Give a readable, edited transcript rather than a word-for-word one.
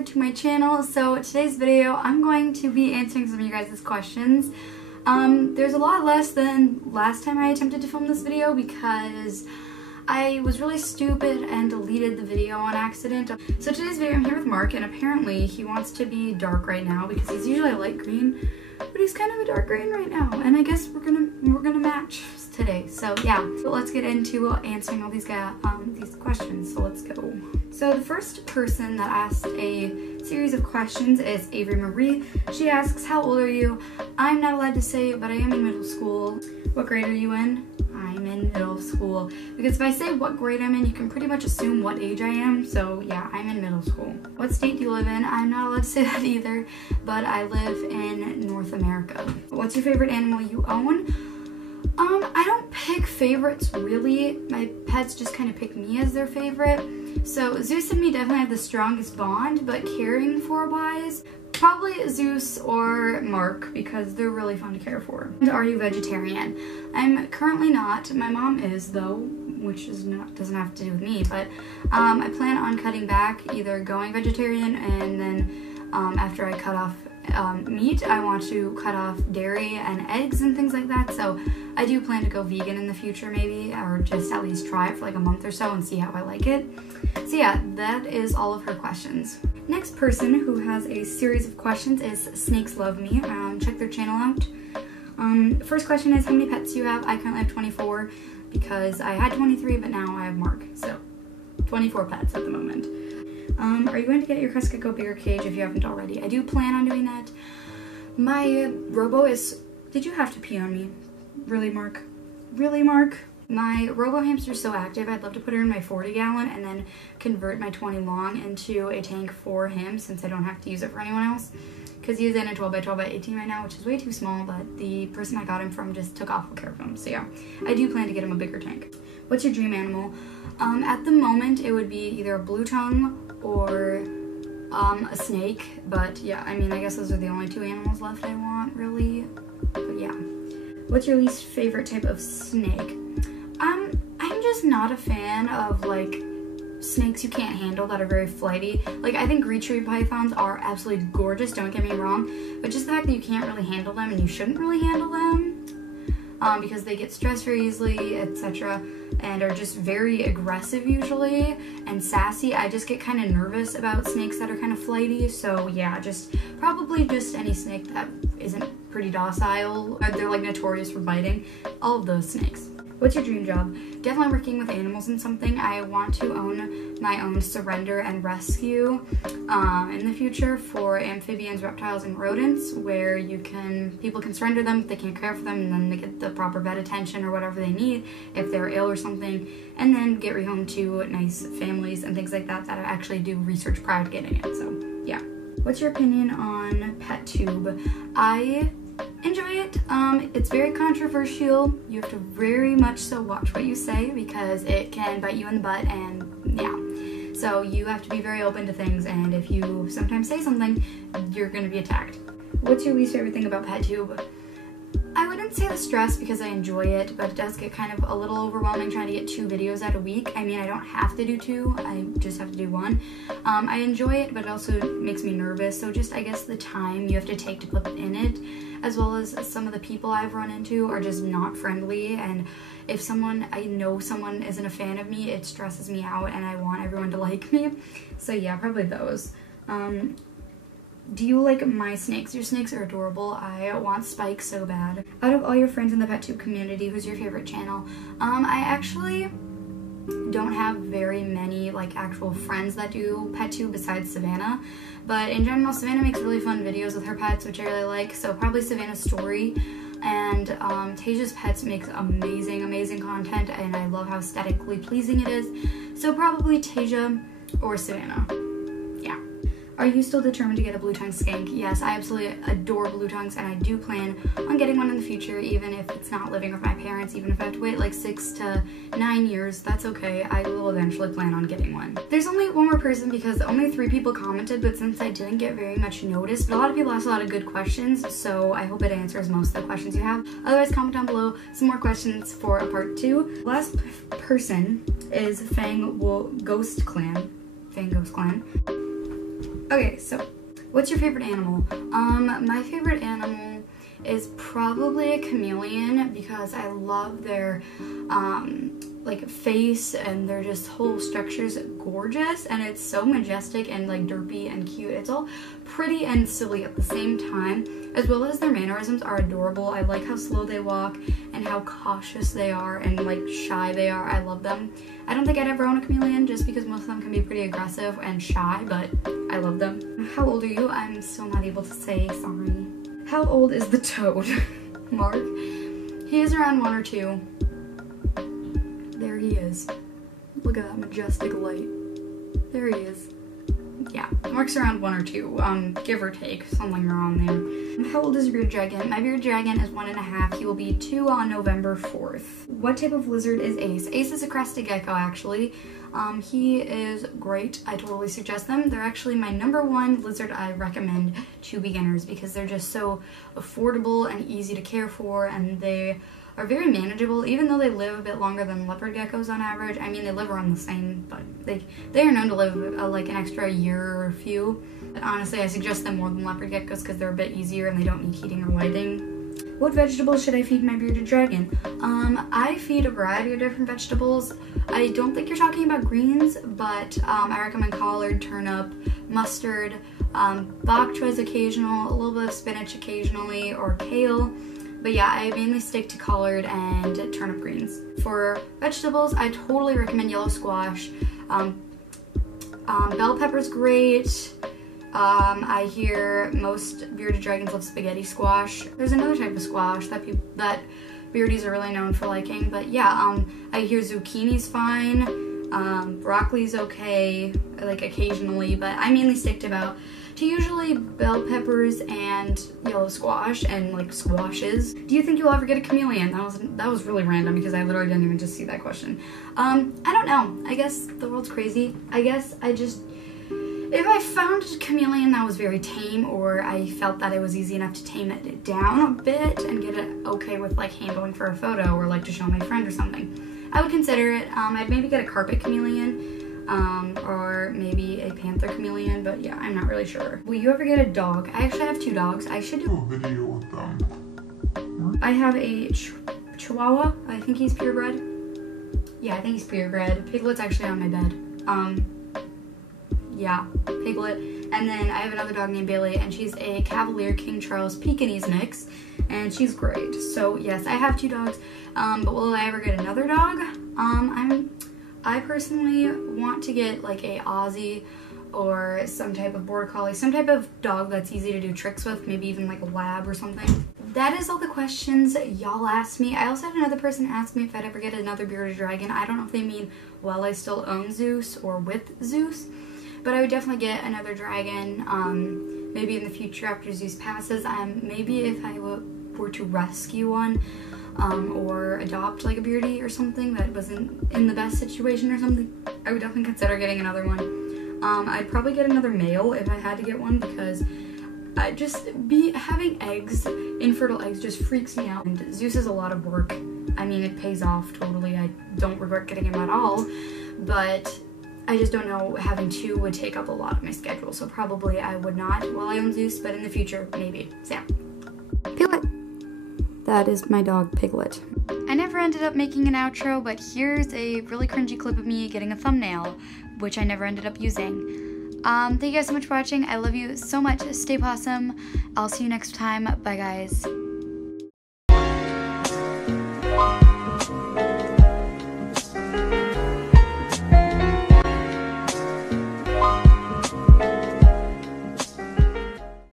over to my channel. So today's video, I'm going to be answering some of you guys' questions. There's a lot less than last time I attempted to film this video because I was really stupid and deleted the video on accident. So today's video, I'm here with Mark, and apparently he wants to be dark right now because he's usually a light green, but he's kind of a dark green right now, and I guess we're gonna match today. So yeah, so let's get into answering all these questions. So let's go. So the first person that asked a series of questions is Avery Marie. She asks, how old are you? I'm not allowed to say it, but I am in middle school. What grade are you in? I'm in middle school. Because if I say what grade I'm in, you can pretty much assume what age I am. So yeah, I'm in middle school. What state do you live in? I'm not allowed to say that either, but I live in North America. What's your favorite animal you own? I don't pick favorites really. My pets just kind of pick me as their favorite. So Zeus and me definitely have the strongest bond, but caring for wise, probably Zeus or Mark because they're really fun to care for. Are you vegetarian? I'm currently not. My mom is though, which doesn't have to do with me, but I plan on cutting back, either going vegetarian and then after I cut off meat, I want to cut off dairy and eggs and things like that. So I do plan to go vegan in the future maybe, or just at least try it for like a month or so and see how I like it. So yeah, that is all of her questions. Next person who has a series of questions is Snakes Love Me. Check their channel out. First question is, how many pets do you have? I currently have 24 because I had 23, but now I have Mark. So 24 pets at the moment. Are you going to get your Crescent Gecko bigger cage if you haven't already? I do plan on doing that. My Robo is... Did you have to pee on me? Really, Mark? Really, Mark? My Robo hamster is so active, I'd love to put her in my 40 gallon and then convert my 20 long into a tank for him since I don't have to use it for anyone else. Because he is in a 12 by 12 by 18 right now, which is way too small, but the person I got him from just took awful care of him. So yeah, I do plan to get him a bigger tank. What's your dream animal? At the moment, it would be either a blue tongue or a snake, but yeah, I mean, I guess those are the only two animals left I want, really, but yeah. What's your least favorite type of snake? I'm just not a fan of, like, snakes you can't handle that are very flighty. Like, I think green tree pythons are absolutely gorgeous, don't get me wrong, but just the fact that you can't really handle them, and you shouldn't really handle them, because they get stressed very easily, etc., and are just very aggressive usually, and sassy. I just get kind of nervous about snakes that are kind of flighty, so yeah, probably just any snake that isn't pretty docile. They're like notorious for biting. All of those snakes. What's your dream job? Definitely working with animals and something. I want to own my own surrender and rescue in the future for amphibians, reptiles, and rodents, where people can surrender them if they can't care for them, and then they get the proper vet attention or whatever they need if they're ill or something, and then get rehomed to nice families and things like that that I actually do research prior to getting it. So yeah. What's your opinion on PetTube? I enjoy it. It's very controversial. You have to very much so watch what you say because it can bite you in the butt, and yeah. So you have to be very open to things, and if you sometimes say something, you're going to be attacked. What's your least favorite thing about PetTube? I wouldn't say the stress because I enjoy it, but it does get kind of a little overwhelming trying to get 2 videos out a week. I mean, I don't have to do 2, I just have to do 1. I enjoy it, but it also makes me nervous, so just, I guess, the time you have to take to put in it, as well as some of the people I've run into are just not friendly, and if I know someone isn't a fan of me, it stresses me out, and I want everyone to like me. So yeah, probably those. Do you like my snakes? Your snakes are adorable. I want Spike so bad. Out of all your friends in the PetTube community, who's your favorite channel? I actually don't have very many like actual friends that do PetTube besides Savannah, but in general, Savannah makes really fun videos with her pets, which I really like, so probably Savannah's Story. And Tasia's Pets makes amazing content, and I love how aesthetically pleasing it is, so probably Tasia or Savannah. Are you still determined to get a blue tongue skink? Yes, I absolutely adore blue tongues, and I do plan on getting one in the future, even if it's not living with my parents, even if I have to wait like 6 to 9 years, that's okay. I will eventually plan on getting one. There's only one more person because only 3 people commented, but since I didn't get very much notice, but a lot of people asked a lot of good questions, so I hope it answers most of the questions you have. Otherwise, comment down below some more questions for a part 2. Last person is Fang Ghost Clan. Okay, so what's your favorite animal? My favorite animal is probably a chameleon because I love their like face, and their just whole structure's gorgeous, and it's so majestic and like derpy and cute. It's all pretty and silly at the same time, as well as their mannerisms are adorable. I like how slow they walk and how cautious they are and like shy they are. I love them. I don't think I'd ever own a chameleon just because most of them can be pretty aggressive and shy, but I love them. How old are you? I'm still not able to say, sorry. How old is the toad? Mark? He is around 1 or 2. There he is. Look at that majestic light. There he is. Yeah, Mark's around 1 or 2, give or take, something around there. How old is your bearded dragon? My bearded dragon is 1.5. He will be 2 on November 4th. What type of lizard is Ace? Ace is a crested gecko, actually. He is great. I totally suggest them. They're actually my #1 lizard I recommend to beginners because they're just so affordable and easy to care for, and they are very manageable, even though they live a bit longer than leopard geckos on average. I mean, they live around the same, but they are known to live like an extra year or a few. But honestly, I suggest them more than leopard geckos because they're a bit easier and they don't need heating or lighting. What vegetables should I feed my bearded dragon? I feed a variety of different vegetables. I don't think you're talking about greens, but I recommend collard, turnip, mustard, bok choy is occasional, a little bit of spinach occasionally, or kale. But yeah, I mainly stick to collard and turnip greens. For vegetables, I totally recommend yellow squash. Bell pepper's great. I hear most bearded dragons love spaghetti squash. There's another type of squash that beardies are really known for liking. But yeah, I hear zucchini's fine. Broccoli's okay, like occasionally, but I mainly stick to usually bell peppers and yellow squash and like squashes. Do you think you'll ever get a chameleon? That was really random because I literally didn't even just see that question. I don't know. I guess the world's crazy. I guess if I found a chameleon that was very tame, or I felt that it was easy enough to tame it down a bit and get it okay with like handling for a photo or like to show my friend or something, I would consider it. I'd maybe get a carpet chameleon. Or maybe a panther chameleon, but yeah, I'm not really sure. Will you ever get a dog? I actually have 2 dogs. I should do a video with them. I have a Chihuahua. I think he's purebred. Yeah, I think he's purebred. Piglet's actually on my bed. Yeah, Piglet. And then I have another dog named Bailey, and she's a Cavalier King Charles Pekingese mix, and she's great. So yes, I have 2 dogs. But will I ever get another dog? I personally want to get like a Aussie or some type of border collie, some type of dog that's easy to do tricks with, maybe even like a lab or something. That is all the questions y'all asked me. I also had another person ask me if I'd ever get another bearded dragon. I don't know if they mean while I still own Zeus or with Zeus, but I would definitely get another dragon, maybe in the future after Zeus passes. Maybe if I were to rescue one, or adopt like a beardie or something that wasn't in the best situation or something, I would definitely consider getting another one. I'd probably get another male if I had to get one, because having eggs, infertile eggs, just freaks me out. And Zeus is a lot of work. I mean, it pays off totally. I don't regret getting him at all, but I just don't know, having 2 would take up a lot of my schedule, so probably I would not while I own Zeus, but in the future, maybe. So yeah. Piglet. That is my dog, Piglet. I never ended up making an outro, but here's a really cringy clip of me getting a thumbnail, which I never ended up using. Thank you guys so much for watching. I love you so much. Stay possum. I'll see you next time. Bye, guys.